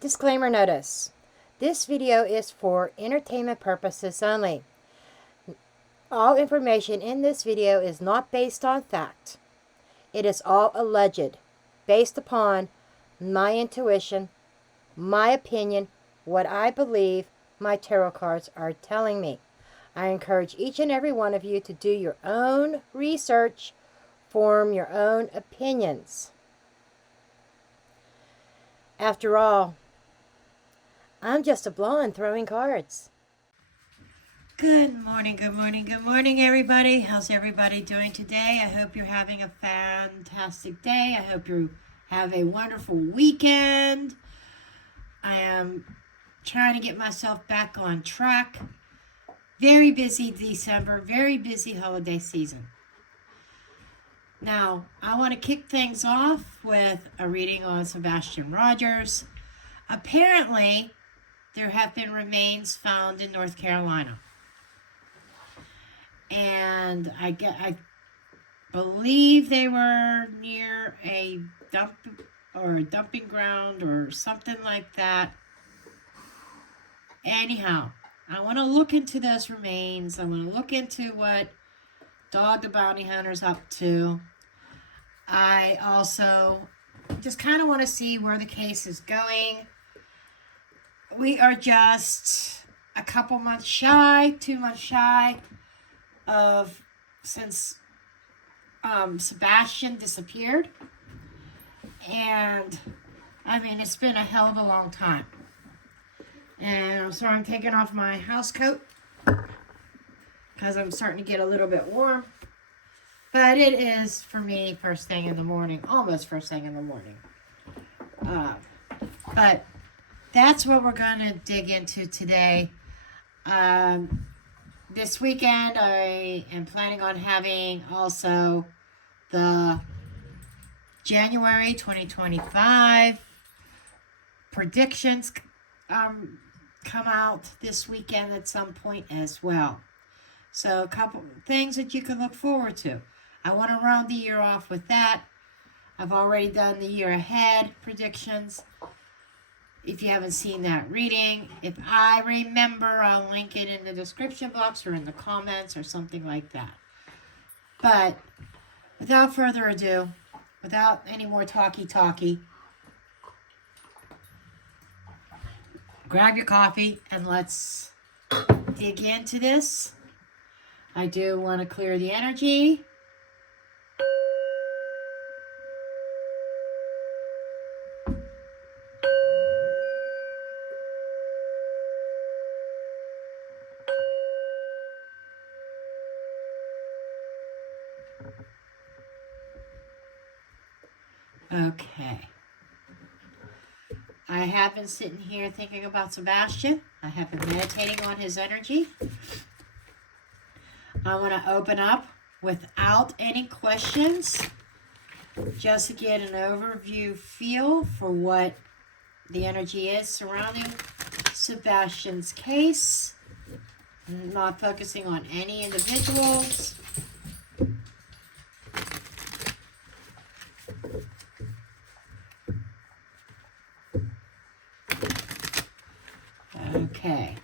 Disclaimer notice. This video is for entertainment purposes only. All information in this video is not based on fact. It is all alleged, based upon my intuition, my opinion, what I believe my tarot cards are telling me. I encourage each and every one of you to do your own research, form your own opinions. After all, I'm just a blonde throwing cards. Good morning, everybody. How's everybody doing today? I hope you're having a fantastic day. I hope you have a wonderful weekend. I am trying to get myself back on track. Very busy December, very busy holiday season. Now, I want to kick things off with a reading on Sebastian Rogers. Apparently, there have been remains found in North Carolina. And I believe they were near a dumping ground or something like that. Anyhow, I want to look into those remains. I want to look into what Dog the Bounty Hunter's up to. I also just kind of want to see where the case is going. We are just a couple months shy, 2 months shy of since Sebastian disappeared. And I mean, it's been a hell of a long time. And so I'm taking off my house coat because I'm starting to get a little bit warm. But it is, for me, first thing in the morning, almost first thing in the morning. But that's what we're going to dig into today. This weekend, I am planning on having also the January 2025 predictions come out this weekend at some point as well. So a couple things that you can look forward to. I want to round the year off with that. I've already done the year ahead predictions. If you haven't seen that reading, if I remember, I'll link it in the description box or in the comments or something like that. But without further ado, without any more talky, grab your coffee and let's dig into this. I do want to clear the energy. Okay. I have been sitting here thinking about Sebastian. I have been meditating on his energy. I want to open up without any questions, just to get an overview feel for what the energy is surrounding Sebastian's case. I'm not focusing on any individuals. Okay.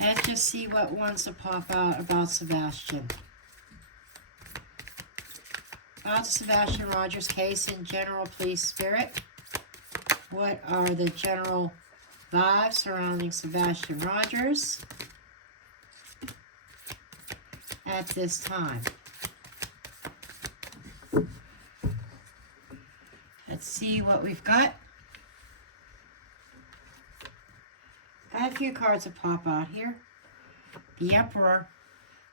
Let's just see what wants to pop out about Sebastian. About the Sebastian Rogers case in general, please, Spirit. What are the general vibes surrounding Sebastian Rogers at this time? Let's see what we've got. I have a few cards that pop out here. The Emperor.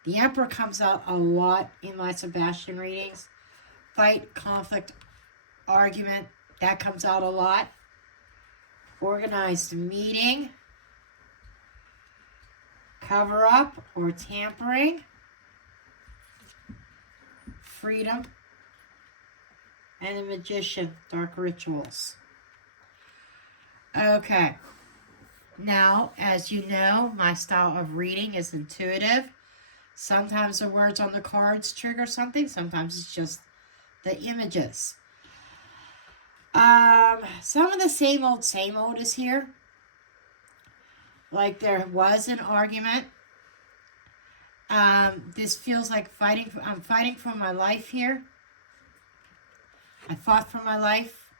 The Emperor comes out a lot in my Sebastian readings. Fight, conflict, argument. That comes out a lot. Organized meeting. Cover up or tampering. Freedom. And the Magician, dark rituals. Okay. Now, as you know, my style of reading is intuitive. Sometimes the words on the cards trigger something. Sometimes it's just the images. Some of the same old is here. Like there was an argument. This feels like I'm fighting for my life here. I fought for my life.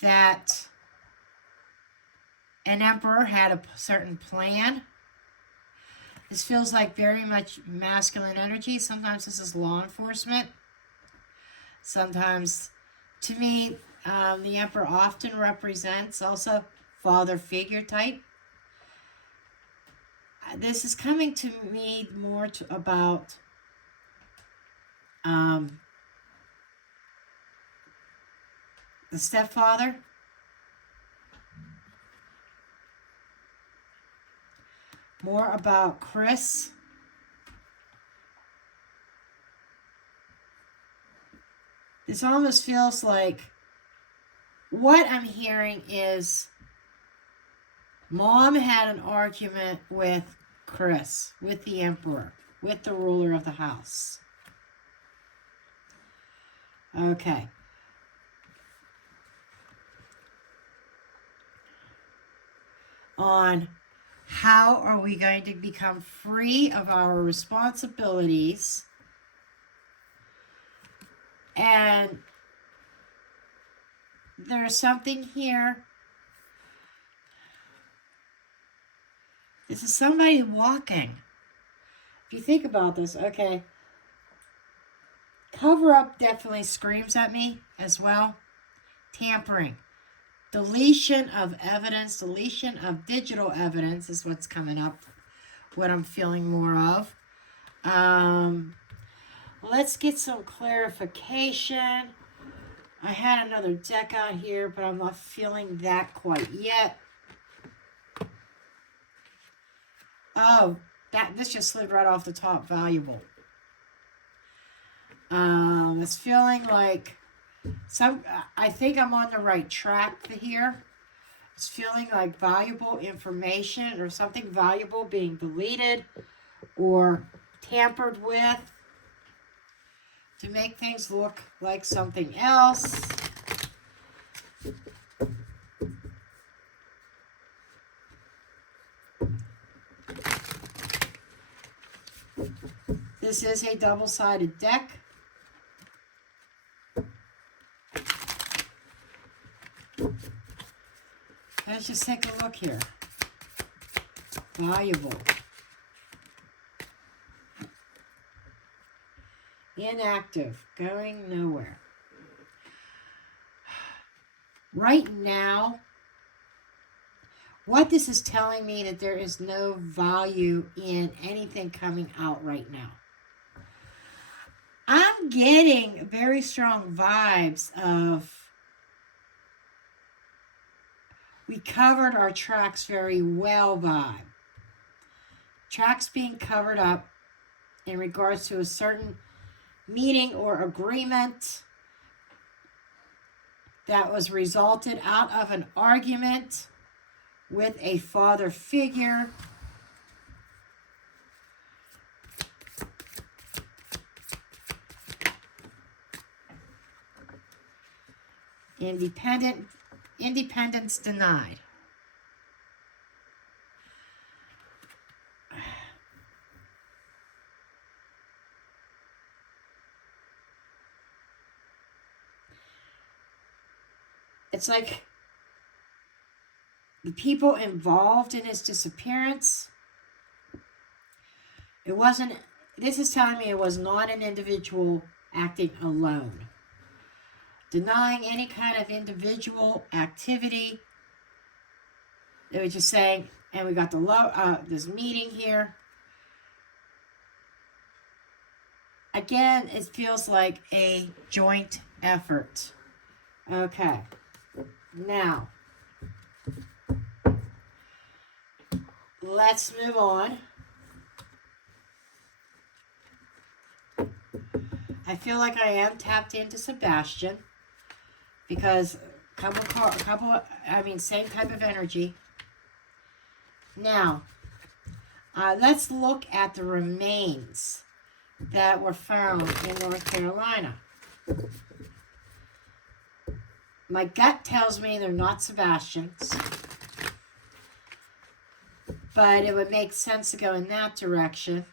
That an emperor had a certain plan. This feels like very much masculine energy. Sometimes this is law enforcement. Sometimes, to me, the emperor often represents also father figure type. This is coming to me more about the stepfather. More about Chris. This almost feels like what I'm hearing is Mom had an argument with Chris, with the emperor, with the ruler of the house. Okay. On how are we going to become free of our responsibilities? And there's something here. This is somebody walking. If you think about this, okay. Cover up definitely screams at me as well. Tampering. Deletion of evidence, deletion of digital evidence is what's coming up, what I'm feeling more of. Let's get some clarification. I had another deck out here, but I'm not feeling that quite yet. Oh, this just slid right off the top, valuable. It's feeling like I think I'm on the right track here. It's feeling like valuable information or something valuable being deleted or tampered with to make things look like something else. This is a double-sided deck. Let's just take a look here. Valuable. Inactive. Going nowhere. Right now, what this is telling me that there is no value in anything coming out right now. I'm getting very strong vibes of we covered our tracks very well vibe. Tracks being covered up in regards to a certain meeting or agreement that was resulted out of an argument with a father figure. Independence denied. It's like the people involved in his disappearance, this is telling me it was not an individual acting alone. Denying any kind of individual activity. They were just saying, and we got this meeting here. Again, it feels like a joint effort. Okay. Now, let's move on. I feel like I am tapped into Sebastian because same type of energy. Now, let's look at the remains that were found in North Carolina. My gut tells me they're not Sebastian's, but it would make sense to go in that direction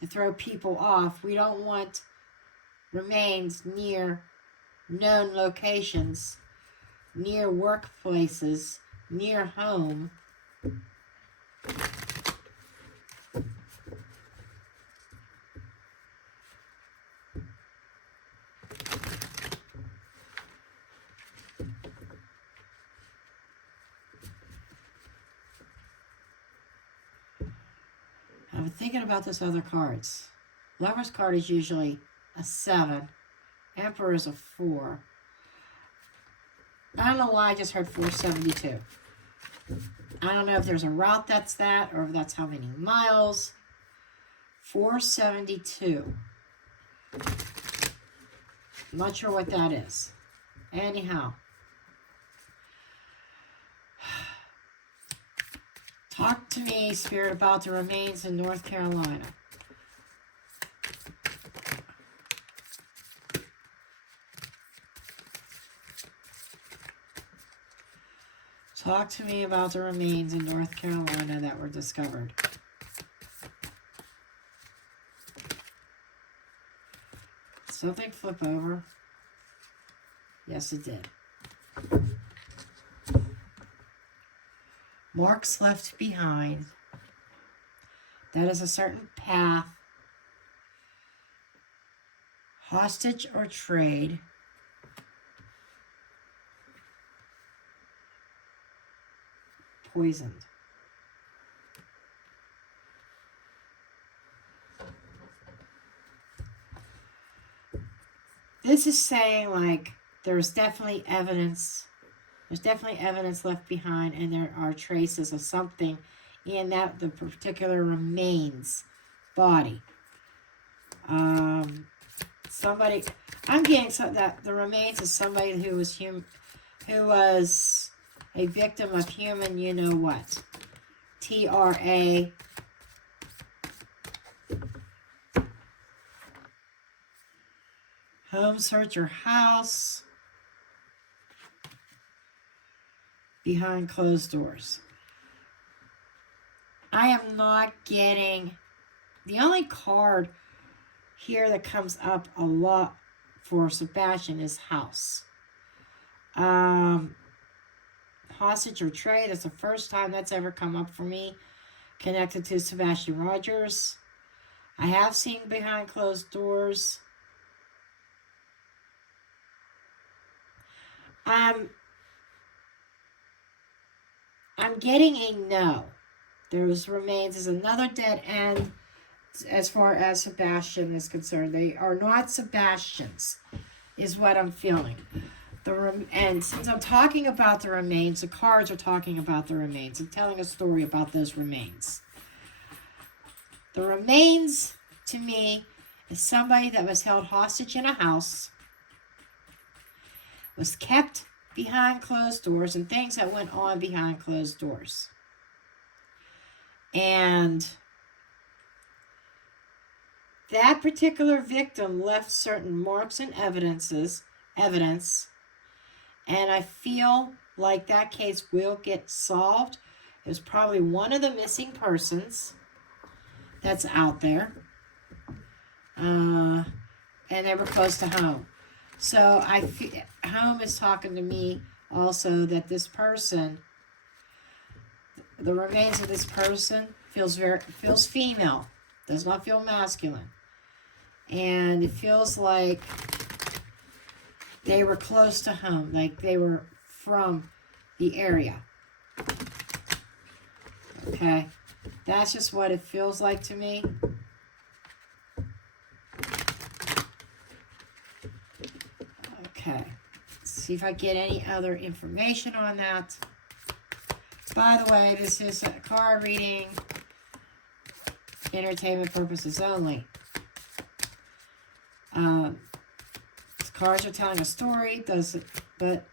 to throw people off. We don't want remains near known locations, near workplaces, near home. I'm thinking about this other cards. Lover's card is usually a 7. Emperor is a 4. I don't know why I just heard 472. I don't know if there's a route that's that, or if that's how many miles. 472. I'm not sure what that is. Anyhow. Talk to me, Spirit, about the remains in North Carolina. Talk to me about the remains in North Carolina that were discovered. Something flip over? Yes, it did. Marks left behind. That is a certain path. Hostage or trade. Poisoned. This is saying, like, there's definitely evidence. There's definitely evidence left behind, and there are traces of something in that the particular remains body. Somebody, I'm getting that the remains of somebody who was a victim of human, you know what? TRA. Home search or house. Behind closed doors. I am not getting... The only card here that comes up a lot for Sebastian is house. Hostage or trade. That's the first time that's ever come up for me. Connected to Sebastian Rogers. I have seen behind closed doors. I'm getting a no. There's remains is another dead end as far as Sebastian is concerned. They are not Sebastian's, is what I'm feeling. And since I'm talking about the remains, the cards are talking about the remains. I'm telling a story about those remains. The remains, to me, is somebody that was held hostage in a house, was kept behind closed doors, and things that went on behind closed doors. And that particular victim left certain marks and evidence, and I feel like that case will get solved. It was probably one of the missing persons that's out there, and they were close to home. So I feel home is talking to me also that this person, the remains of this person feels female, does not feel masculine, and it feels like they were close to home, like they were from the area. Okay, that's just what it feels like to me. Okay, let's see if I get any other information on that. By the way, this is a card reading, entertainment purposes only. Cards are telling a story, but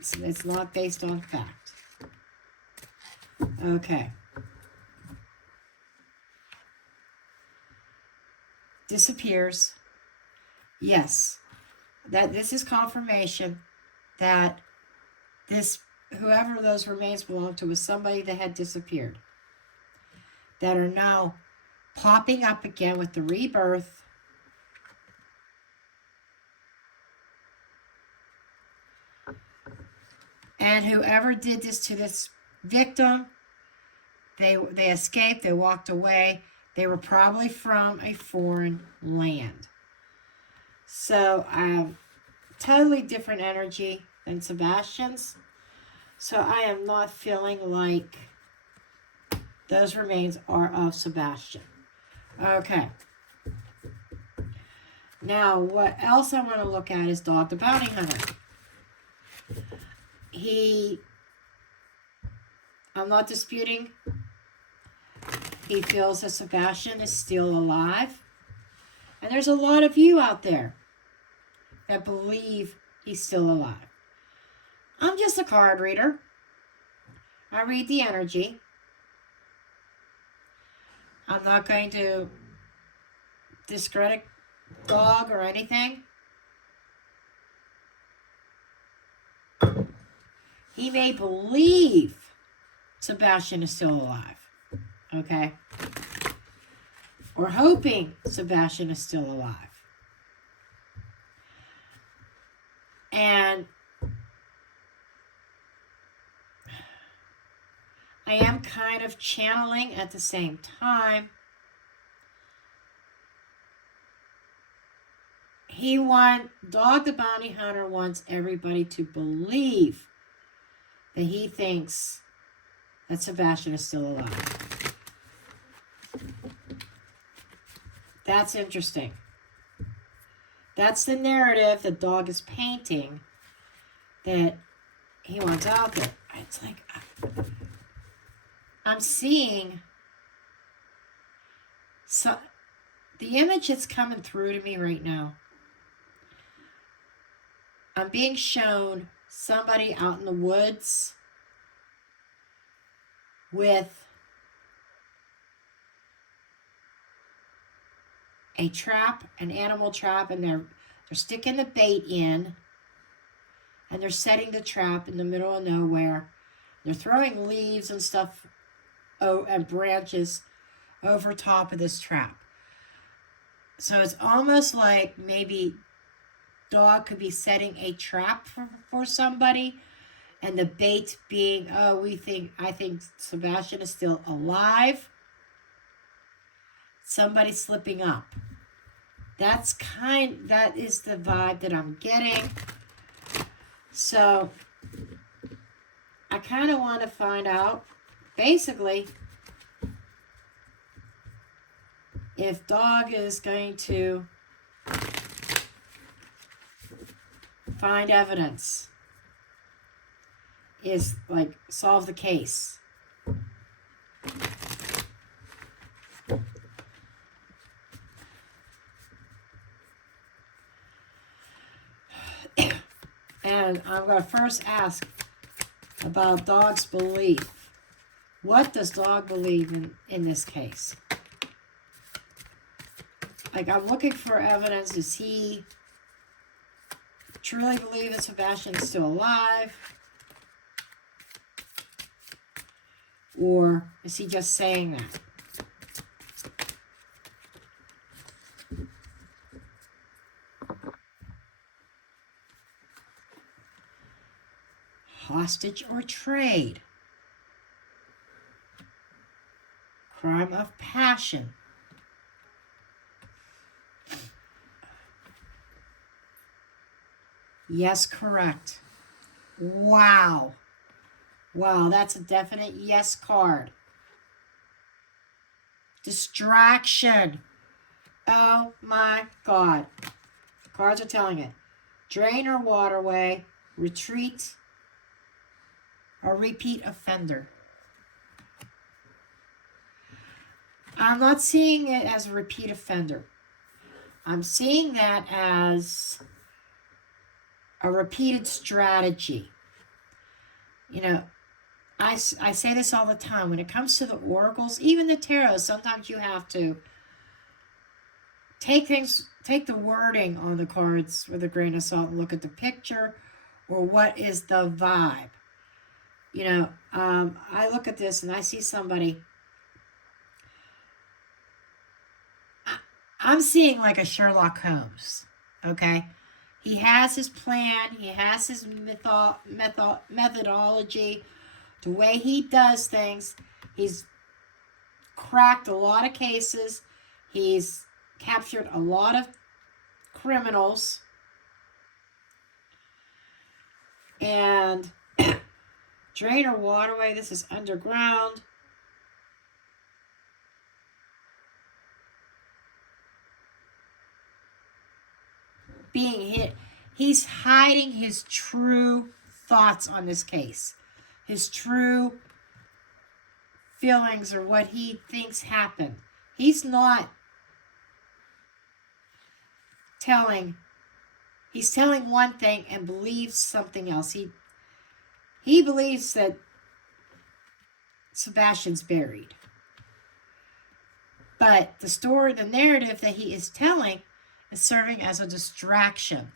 it's not based on fact. Okay. disappears. Yes, that this is confirmation that this, whoever those remains belong to, was somebody that had disappeared, that are now popping up again with the rebirth. And whoever did this to this victim, they escaped, they walked away. They were probably from a foreign land. So I have totally different energy than Sebastian's. So I am not feeling like those remains are of Sebastian. Okay. Now, what else I want to look at is Dog the Bounty Hunter. I'm not disputing, he feels that Sebastian is still alive. And there's a lot of you out there that believe he's still alive. I'm just a card reader. I read the energy. I'm not going to discredit Dog or anything. He may believe Sebastian is still alive. Okay? Or hoping Sebastian is still alive. And I am kind of channeling at the same time. Dog the Bounty Hunter wants everybody to believe that he thinks that Sebastian is still alive. That's interesting. That's the narrative that Dog is painting that he wants out there. It's like, I'm seeing the image that's coming through to me right now. I'm being shown somebody out in the woods with a trap, an animal trap, and they're sticking the bait in, and they're setting the trap in the middle of nowhere. They're throwing leaves and stuff and branches over top of this trap. So it's almost like maybe Dog could be setting a trap for somebody, and the bait being, I think Sebastian is still alive. Somebody slipping up. That is the vibe that I'm getting. So I kind of want to find out, basically, if Dog is going to find evidence, is like solve the case. And I'm going to first ask about Dog's belief. What does Dog believe in this case? Like, I'm looking for evidence. Does he truly believe that Sebastian is still alive? Or is he just saying that? Hostage or trade? Crime of passion? Yes, correct. Wow. Wow, that's a definite yes card. Distraction. Oh my God. Cards are telling it. Drain or waterway. Retreat. Or repeat offender. I'm not seeing it as a repeat offender. I'm seeing that as a repeated strategy. You know, I say this all the time. When it comes to the oracles, even the tarot, sometimes you have to take the wording on the cards with a grain of salt and look at the picture or what is the vibe. You know, I look at this and I see somebody, I'm seeing like a Sherlock Holmes, okay? He has his plan, he has his methodology, the way he does things. He's cracked a lot of cases. He's captured a lot of criminals. And drainer waterway, this is underground. Being hit. He's hiding his true thoughts on this case. His true feelings or what he thinks happened. He's not telling. He's telling one thing and believes something else. He believes that Sebastian's buried. But the story, the narrative that he is telling is serving as a distraction.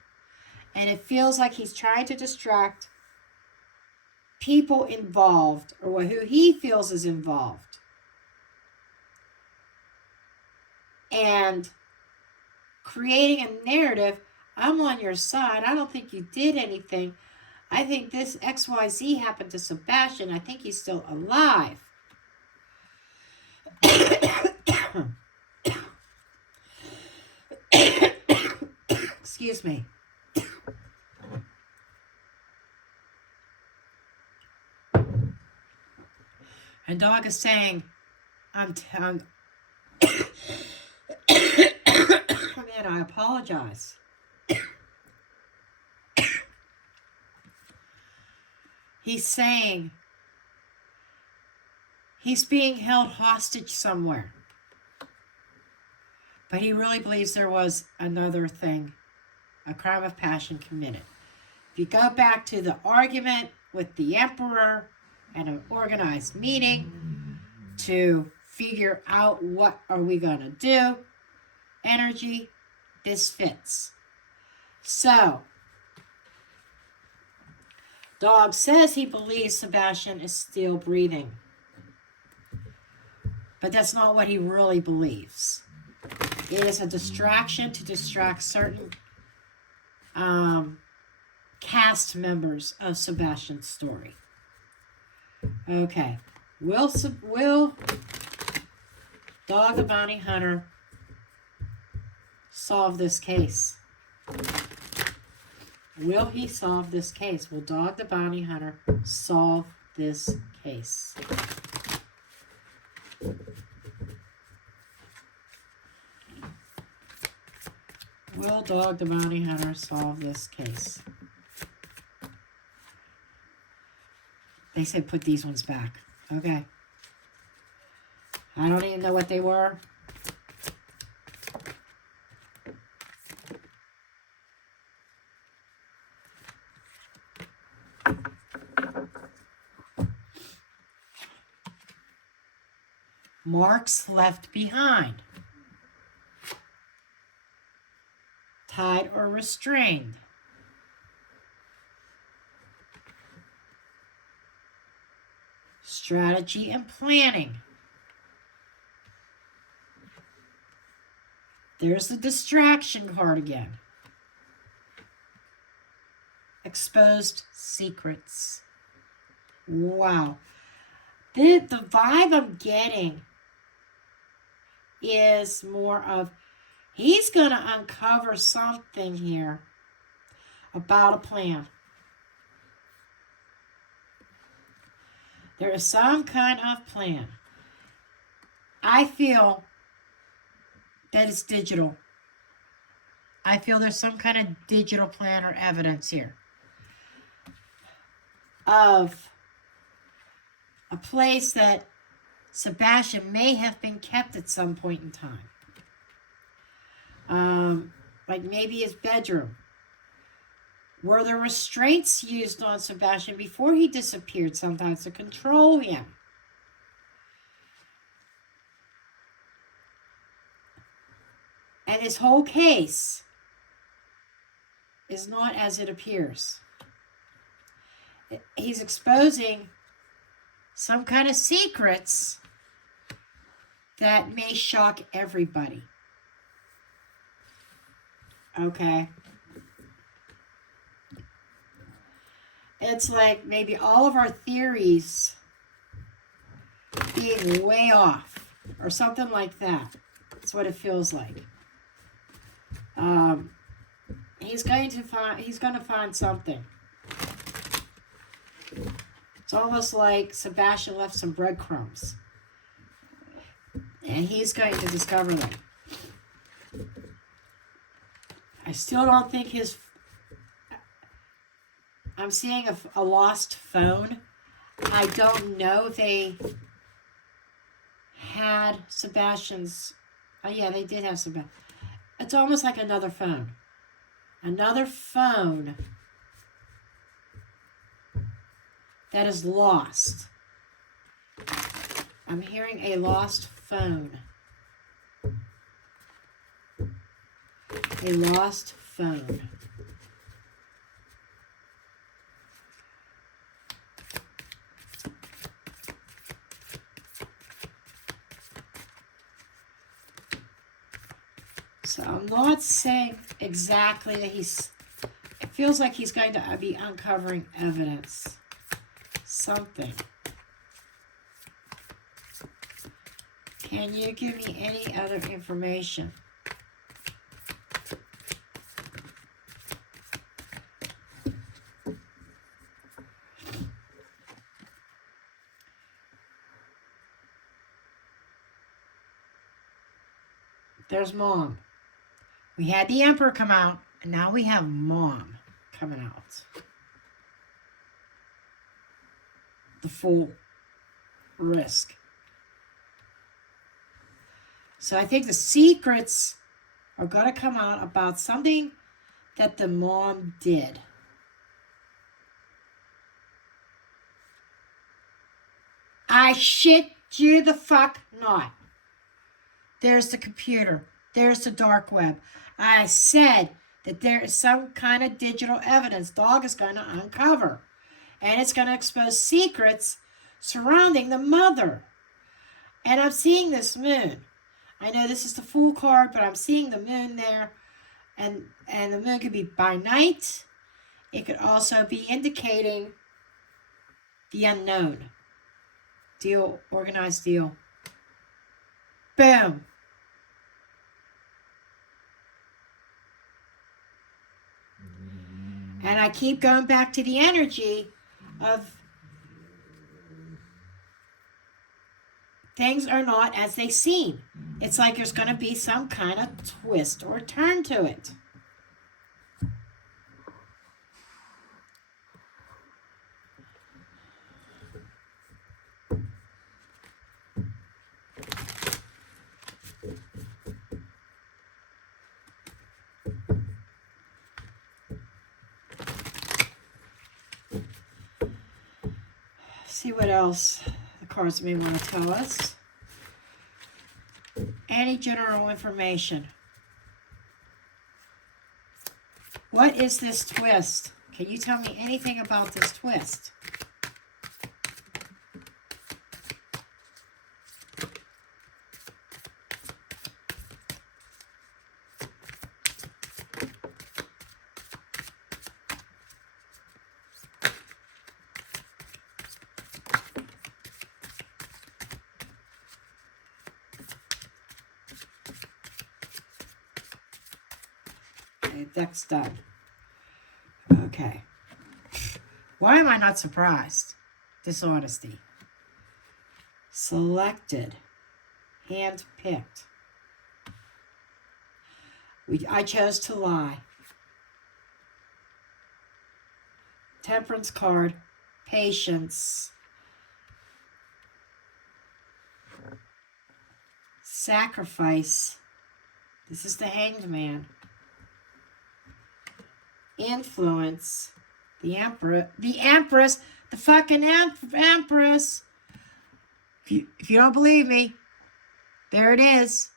And it feels like he's trying to distract people involved or who he feels is involved. And creating a narrative, I'm on your side. I don't think you did anything. I think this XYZ happened to Sebastian. I think he's still alive. Excuse me. And dog is saying, man, I apologize. He's saying he's being held hostage somewhere. But he really believes there was another thing, a crime of passion committed. If you go back to the argument with the emperor and an organized meeting to figure out what are we going to do, energy, this fits. So, dog says he believes Sebastian is still breathing. But that's not what he really believes. It is a distraction to distract certain cast members of Sebastian's story. Okay. Will Dog the Bounty Hunter solve this case? Will he solve this case? Will Dog the Bounty Hunter solve this case? Will Dog the Bounty Hunter solve this case? They said put these ones back. Okay. I don't even know what they were. Marks left behind. Tied or restrained. Strategy and planning. There's the distraction card again. Exposed secrets. Wow. The vibe I'm getting is more of he's going to uncover something here about a plan. There is some kind of plan. I feel that it's digital. I feel there's some kind of digital plan or evidence here of a place that Sebastian may have been kept at some point in time. Like maybe his bedroom. Were there restraints used on Sebastian before he disappeared sometimes to control him? And this whole case is not as it appears. He's exposing some kind of secrets that may shock everybody. Okay. It's like maybe all of our theories being way off or something like that. That's what it feels like. He's going to find something. It's almost like Sebastian left some breadcrumbs. And he's going to discover them. I still don't think I'm seeing a lost phone. I don't know if they had Sebastian's. Oh yeah, they did have Sebastian. It's almost like another phone. Another phone that is lost. I'm hearing a lost phone. A lost phone. So I'm not saying exactly that it feels like he's going to be uncovering evidence. Something. Can you give me any other information? There's Mom. We had the Emperor come out, and now we have Mom coming out. The full risk. So I think the secrets are going to come out about something that the mom did. I shit you the fuck not. There's the computer. There's the dark web. I said that there is some kind of digital evidence Dog is going to uncover. And it's going to expose secrets surrounding the mother. And I'm seeing this moon. I know this is the Fool card, but I'm seeing the moon there. And the moon could be by night. It could also be indicating the unknown. Deal, organized deal. Boom. And I keep going back to the energy of things are not as they seem. It's like there's going to be some kind of twist or turn to it. See what else the cards may want to tell us. Any general information. What is this twist? Can you tell me anything about this twist? Deck's done. Okay. Why am I not surprised? Dishonesty. Selected. Hand-picked. I chose to lie. Temperance card. Patience. Sacrifice. This is the Hanged Man. Influence, the Empress, the fucking Empress. If you don't believe me, there it is.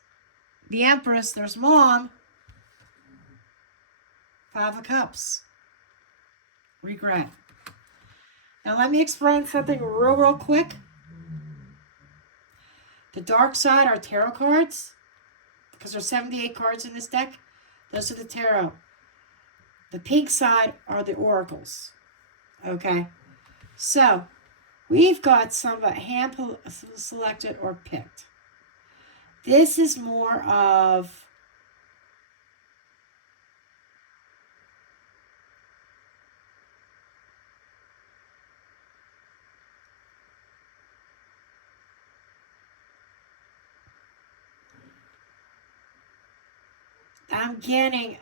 the Empress, there's Mom. 5 of Cups. Regret. Now let me explain something real quick. The dark side are tarot cards, because there's 78 cards in this deck. Those are the tarot. The pink side are the oracles. Okay? So, we've got some hand selected or picked. This is more of I'm getting,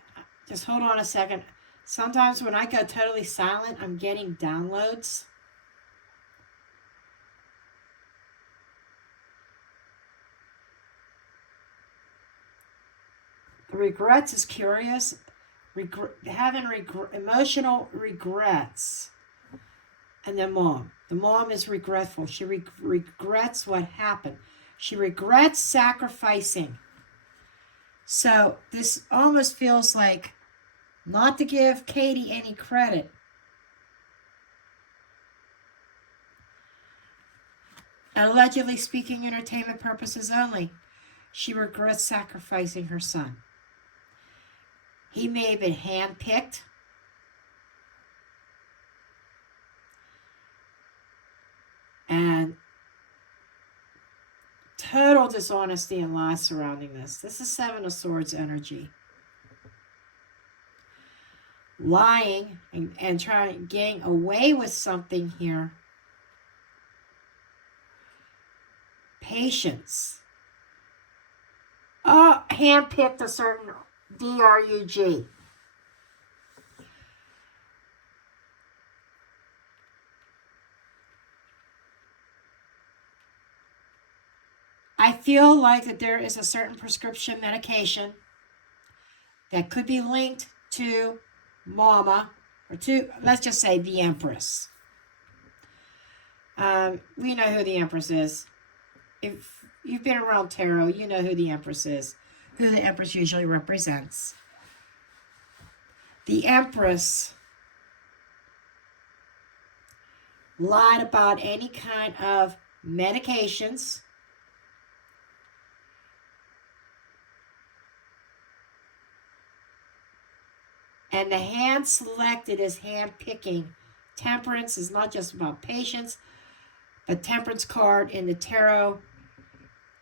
just hold on a second. Sometimes when I go totally silent, I'm getting downloads. The regrets is curious. Having emotional regrets. And then Mom. The Mom is regretful. She regrets what happened. She regrets sacrificing. So this almost feels like, not to give Katie any credit, allegedly speaking entertainment purposes only, she regrets sacrificing her son. He may have been handpicked. And total dishonesty and lies surrounding this. This is 7 of Swords energy. Lying and trying getting away with something here. Patience. Handpicked a certain DRUG. I feel like that there is a certain prescription medication that could be linked to Mama, or to, let's just say, the Empress. We know who the Empress is. If you've been around tarot, you know who the Empress is, who the Empress usually represents. The Empress lied about any kind of medications. And the hand selected is hand picking. Temperance is not just about patience, but Temperance card in the tarot,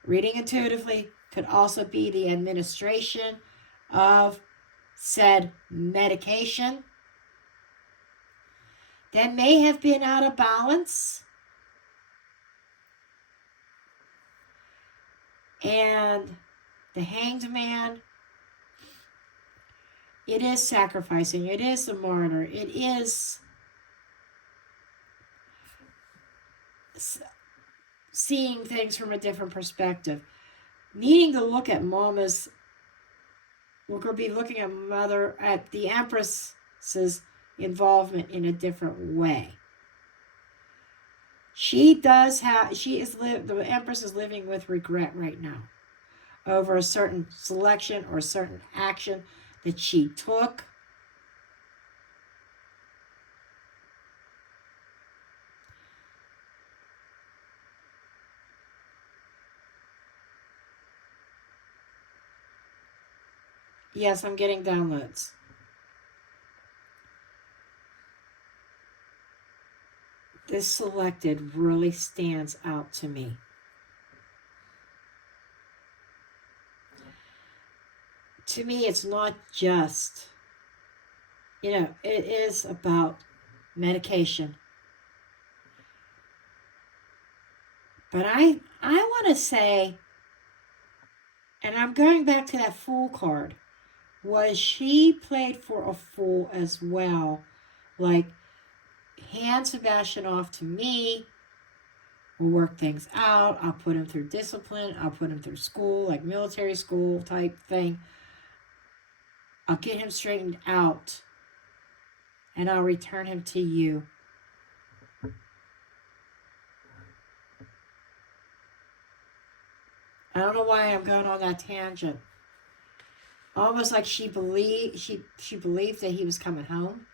reading intuitively, could also be the administration of said medication that may have been out of balance. And the Hanged Man, it is sacrificing. It is the martyr. It is seeing things from a different perspective. Needing to look at Mama's, we're going to be looking at Mother, at the Empress's involvement in a different way. She does have, the Empress is living with regret right now over a certain selection or a certain action that she took. Yes, I'm getting downloads. This selected really stands out to me. To me, it's not just, it is about medication. But I want to say, and I'm going back to that Fool card, was she played for a fool as well? Like, hand Sebastian off to me. We'll work things out. I'll put him through discipline. I'll put him through school, like military school type thing. I'll get him straightened out. And I'll return him to you. I don't know why I'm going on that tangent. Almost like she believed that he was coming home.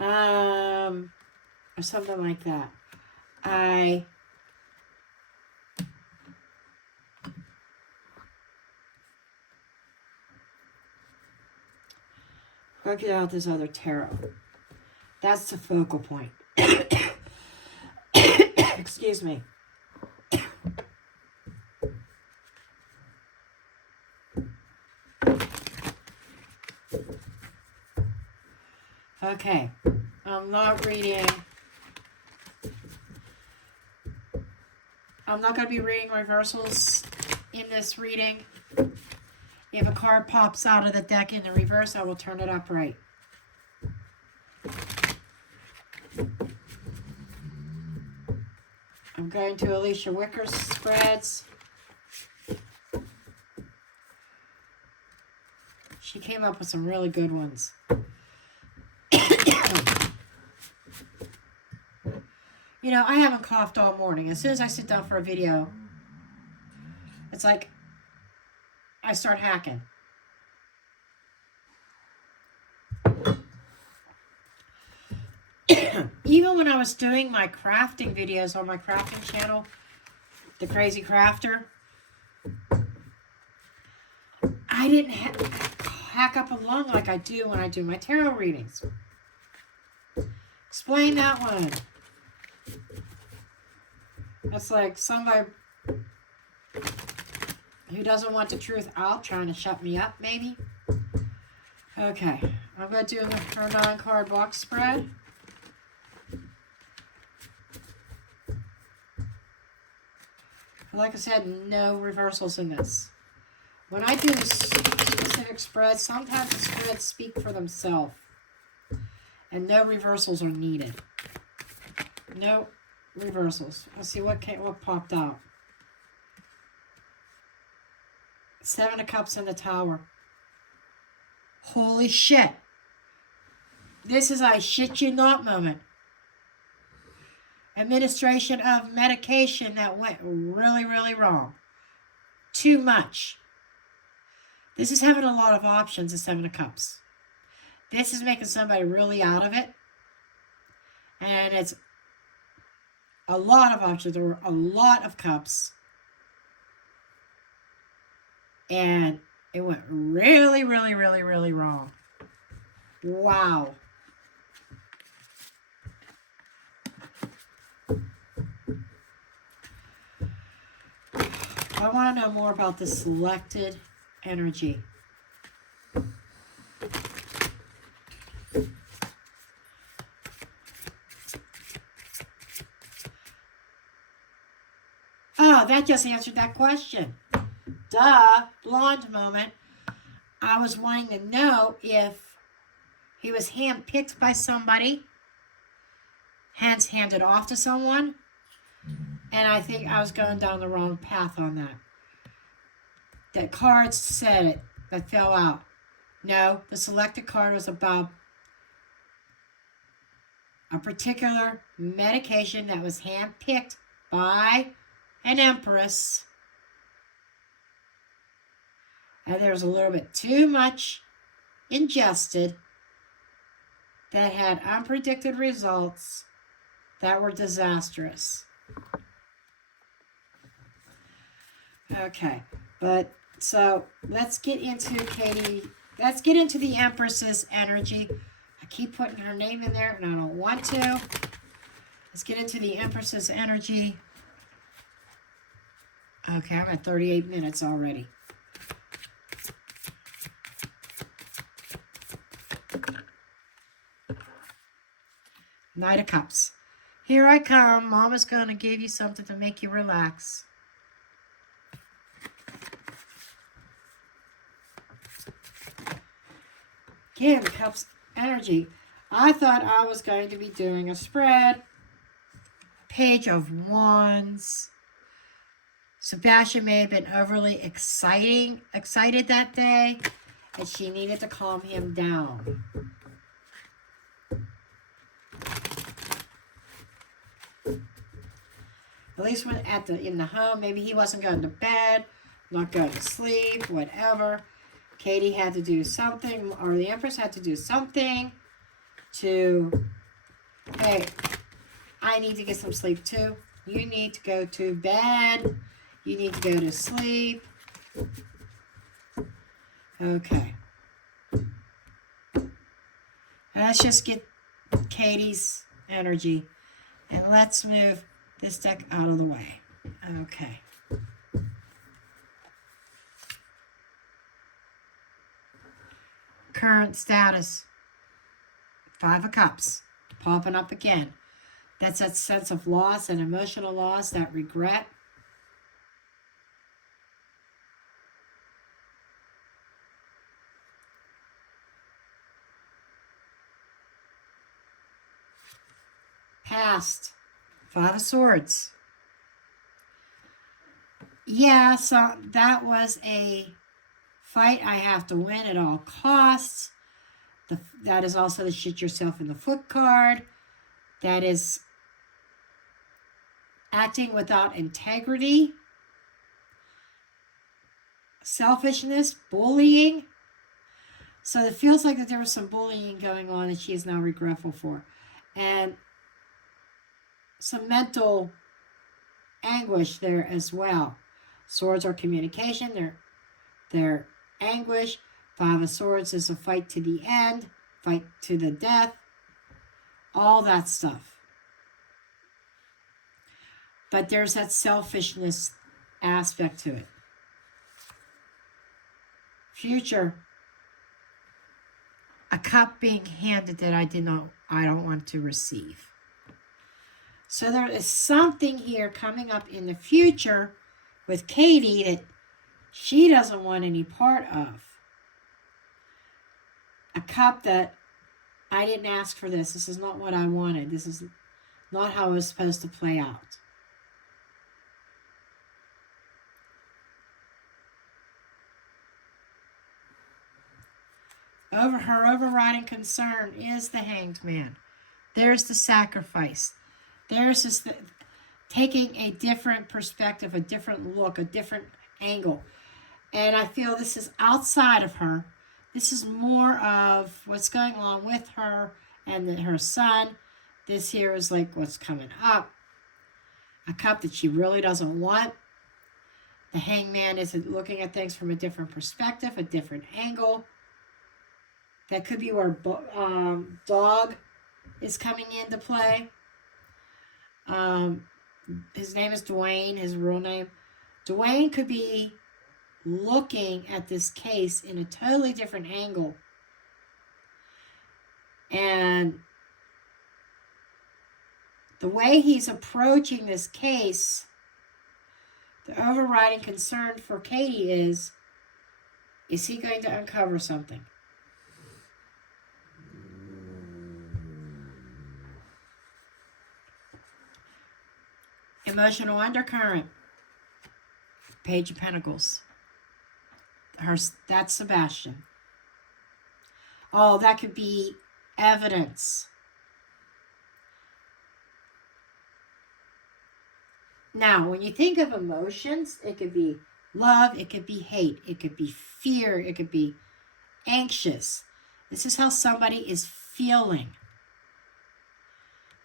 Or something like that. I'll get out this other tarot. That's the focal point. Excuse me. Okay, I'm not going to be reading reversals in this reading. If a card pops out of the deck in the reverse, I will turn it upright. I'm going to Alicia Wicker's spreads. She came up with some really good ones. You know, I haven't coughed all morning. As soon as I sit down for a video, it's like I start hacking. Even when I was doing my crafting videos on my crafting channel, The Crazy Crafter, I didn't hack up a lung like I do when I do my tarot readings. Explain that one. That's like somebody who doesn't want the truth out trying to shut me up, maybe. Okay, I'm going to do her 9-card box spread. Like I said, no reversals in this. When I do this specific spread, sometimes the spreads speak for themselves. And no reversals are needed. No reversals. Let's see what popped out. 7 of Cups in the Tower. Holy shit. This is a shit you not moment. Administration of medication that went really, really wrong. Too much. This is having a lot of options, the 7 of Cups. This is making somebody really out of it. And it's a lot of options. There were a lot of cups. And it went really, really, really, really wrong. Wow. I want to know more about the selected energy. Oh, that just answered that question. Duh, blonde moment. I was wanting to know if he was handpicked by somebody, hence handed off to someone. And I think I was going down the wrong path on that. That cards said it, that fell out. No, the selected card was about a particular medication that was handpicked by an empress. And there was a little bit too much ingested that had unpredicted results that were disastrous. Okay, but so let's get into Katie. Let's get into the Empress's energy. I keep putting her name in there and I don't want to. Let's get into the Empress's energy. Okay, I'm at 38 minutes already. Knight of Cups. Here I come. Mama's going to give you something to make you relax. Again, Cups energy. I thought I was going to be doing a spread. Page of Wands. Sebastian may have been overly excited that day, and she needed to calm him down. At least when in the home, maybe he wasn't going to bed, not going to sleep, whatever. Katie had to do something, or the Empress had to do something to, hey, I need to get some sleep too. You need to go to bed. You need to go to sleep. Okay. Let's just get Katie's energy. And let's move this deck out of the way. Okay. Current status. 5 of Cups. Popping up again. That's that sense of loss and emotional loss, that regret. Past. 5 of Swords. Yeah, so that was a fight I have to win at all costs. That is also the shoot yourself in the foot card. That is acting without integrity, selfishness, bullying. So it feels like that there was some bullying going on that she is now regretful for. And some mental anguish there as well. Swords are communication. They're anguish. 5 of Swords is a fight to the end, fight to the death, all that stuff. But there's that selfishness aspect to it. Future. A cup being handed that I don't want to receive. So there is something here coming up in the future with Katie that she doesn't want any part of. A cup that I didn't ask for this. This is not what I wanted. This is not how it was supposed to play out. Her overriding concern is the Hanged Man. There's the sacrifice. There's this taking a different perspective, a different look, a different angle. And I feel this is outside of her. This is more of what's going on with her and her son. This here is like what's coming up. A cup that she really doesn't want. The Hangman is looking at things from a different perspective, a different angle. That could be where dog is coming into play. His name is Dwayne, his real name. Dwayne could be looking at this case in a totally different angle. And the way he's approaching this case, the overriding concern for Katie is he going to uncover something? Emotional undercurrent. Page of Pentacles. That's Sebastian. Oh, that could be evidence. Now, when you think of emotions, it could be love, it could be hate, it could be fear, it could be anxious. This is how somebody is feeling.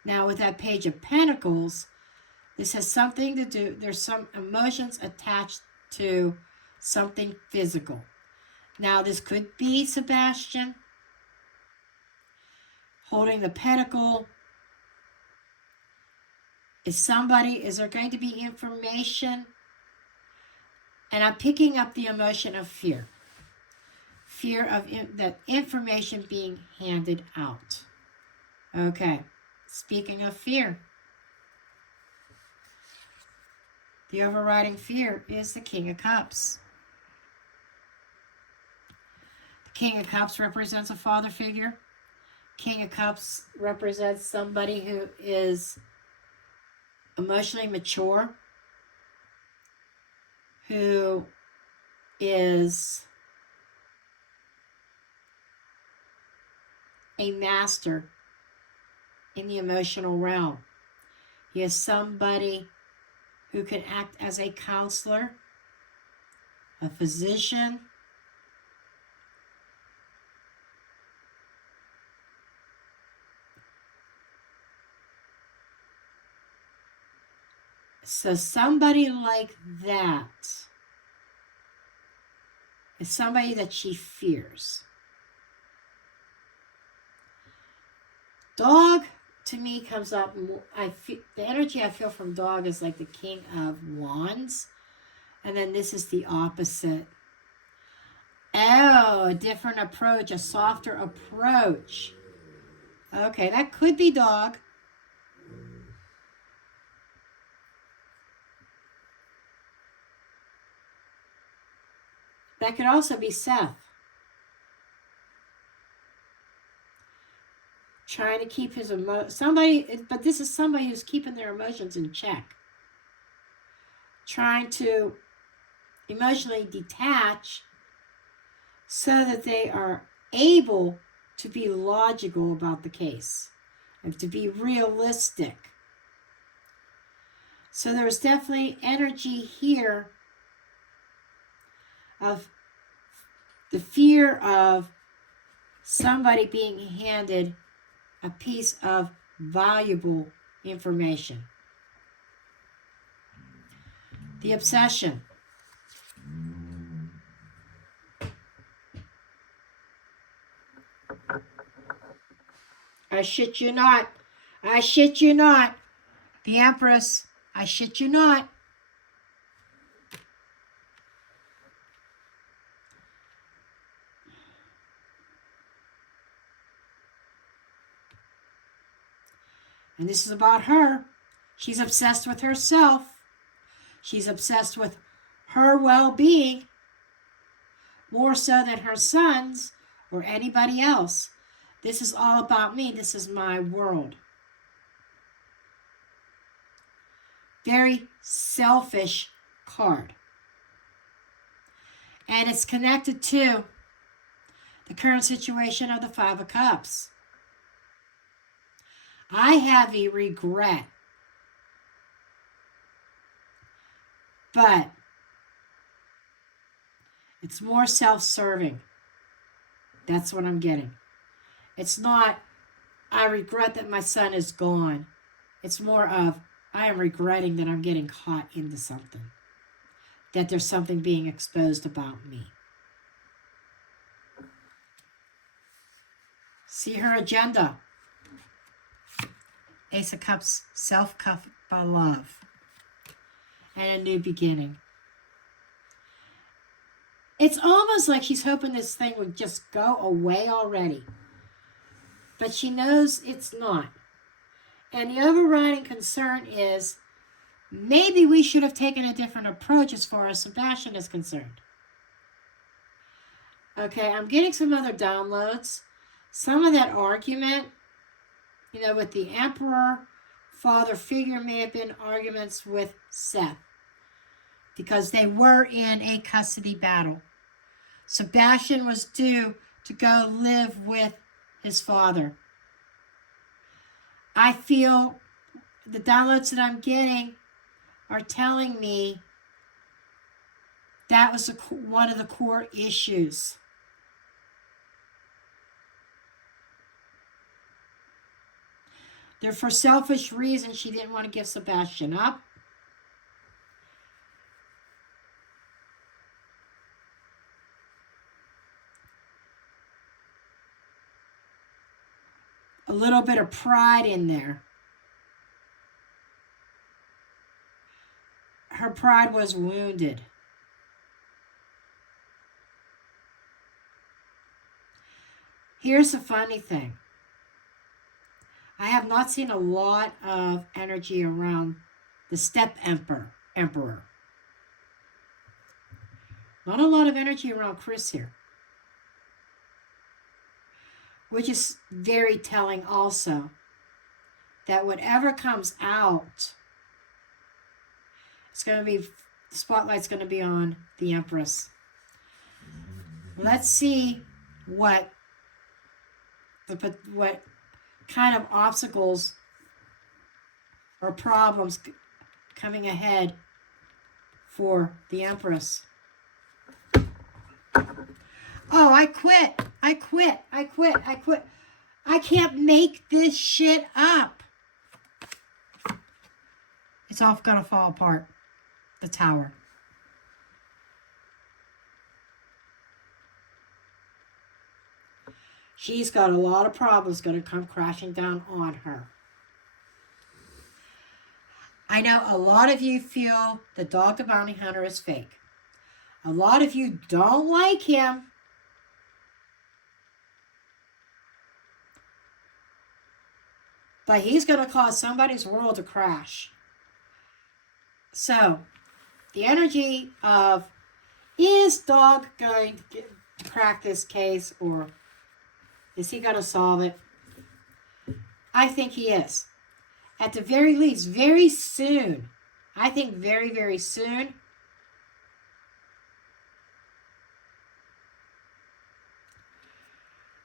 Now, with that Page of Pentacles, this has something to do, there's some emotions attached to something physical. Now, this could be Sebastian holding the pentacle. Is there going to be information? And I'm picking up the emotion of fear. Fear of that information being handed out. Okay, speaking of fear. The overriding fear is the King of Cups. The King of Cups represents a father figure. King of Cups represents somebody who is emotionally mature, who is a master in the emotional realm. He is somebody who can act as a counselor, a physician, So somebody like that is somebody that she fears. Dog, to me, comes up more. The energy I feel from dog is like the King of Wands. And then this is the opposite. Oh, a different approach, a softer approach. Okay, that could be dog. That could also be Seth. Trying to keep his but this is somebody who's keeping their emotions in check. Trying to emotionally detach so that they are able to be logical about the case and to be realistic. So there's definitely energy here of the fear of somebody being handed a piece of valuable information. The obsession. I shit you not. I shit you not. The Empress. I shit you not. And this is about her. She's obsessed with herself. She's obsessed with her well-being more so than her sons or anybody else. This is all about me. This is my world. Very selfish card. And it's connected to the current situation of the Five of Cups. I have a regret. But it's more self-serving. That's what I'm getting. It's not, I regret that my son is gone. It's more of, I am regretting that I'm getting caught into something. That there's something being exposed about me. See her agenda. Ace of Cups, self-cup by love. And a new beginning. It's almost like she's hoping this thing would just go away already. But she knows it's not. And the overriding concern is maybe we should have taken a different approach as far as Sebastian is concerned. Okay, I'm getting some other downloads. Some of that argument, with the Emperor, father figure may have been arguments with Seth. Because they were in a custody battle. Sebastian was due to go live with his father. I feel the downloads that I'm getting are telling me that was one of the core issues. They're for selfish reasons. She didn't want to give Sebastian up. A little bit of pride in there. Her pride was wounded. Here's the funny thing. I have not seen a lot of energy around the step emperor. Not a lot of energy around Chris here. Which is very telling also. That whatever comes out, the spotlight's going to be on the Empress. Let's see what kind of obstacles or problems coming ahead for the Empress. Oh, I quit. I can't make this shit up. It's all going to fall apart, the tower. She's got a lot of problems going to come crashing down on her. I know a lot of you feel the Dog the Bounty Hunter is fake. A lot of you don't like him. But he's going to cause somebody's world to crash. So, the energy of, is Dog going to crack this case, or is he going to solve it? I think he is. At the very least, very soon. I think very, very soon.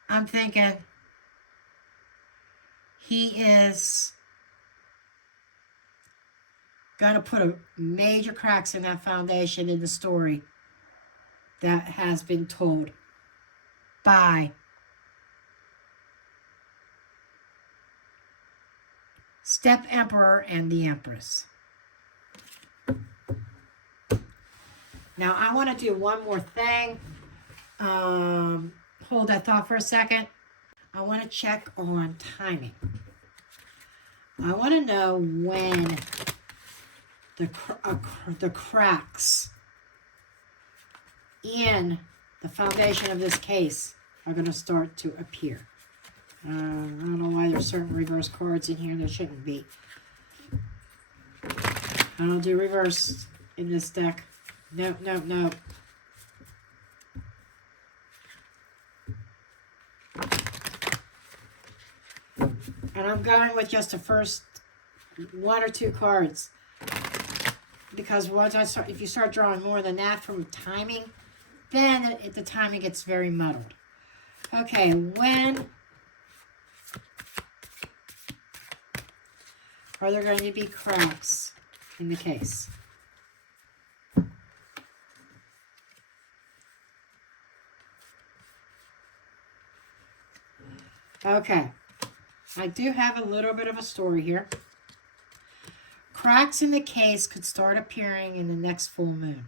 I'm thinking he is going to put a major cracks in that foundation in the story that has been told by Step Emperor and the Empress. Now, I want to do one more thing. Hold that thought for a second. I want to check on timing. I want to know when the cracks in the foundation of this case are going to start to appear. I don't know why there's certain reverse cards in here. There shouldn't be. I don't do reverse in this deck. No, no, no. And I'm going with just the first one or two cards. Because once if you start drawing more than that from timing, then the timing gets very muddled. Okay, when are there going to be cracks in the case? Okay, I do have a little bit of a story here. Cracks in the case could start appearing in the next full moon,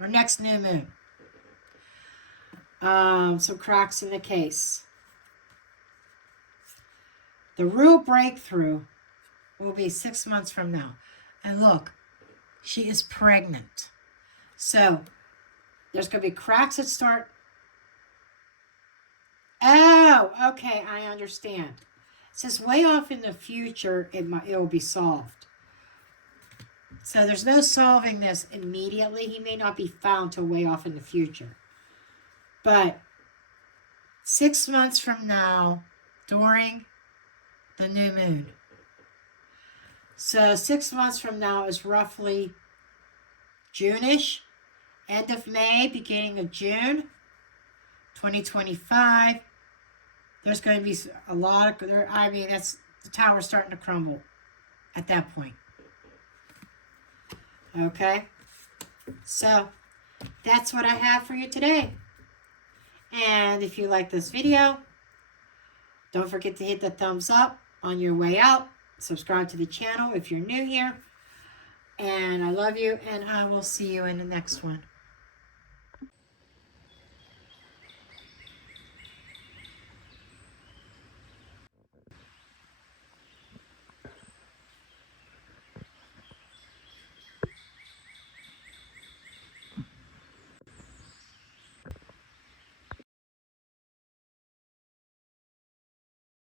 or next new moon. Some cracks in the case. The real breakthrough will be 6 months from now. And look, she is pregnant. So, there's going to be cracks that start. Oh, okay, I understand. It says way off in the future, it will be solved. So there's no solving this immediately. He may not be found till way off in the future. But 6 months from now, during the new moon. So 6 months from now is roughly June-ish. End of May, beginning of June, 2025. There's going to be a lot of, I mean, that's the tower's starting to crumble at that point. Okay, so that's what I have for you today. And if you like this video, don't forget to hit the thumbs up on your way out. Subscribe to the channel if you're new here. And I love you, and I will see you in the next one.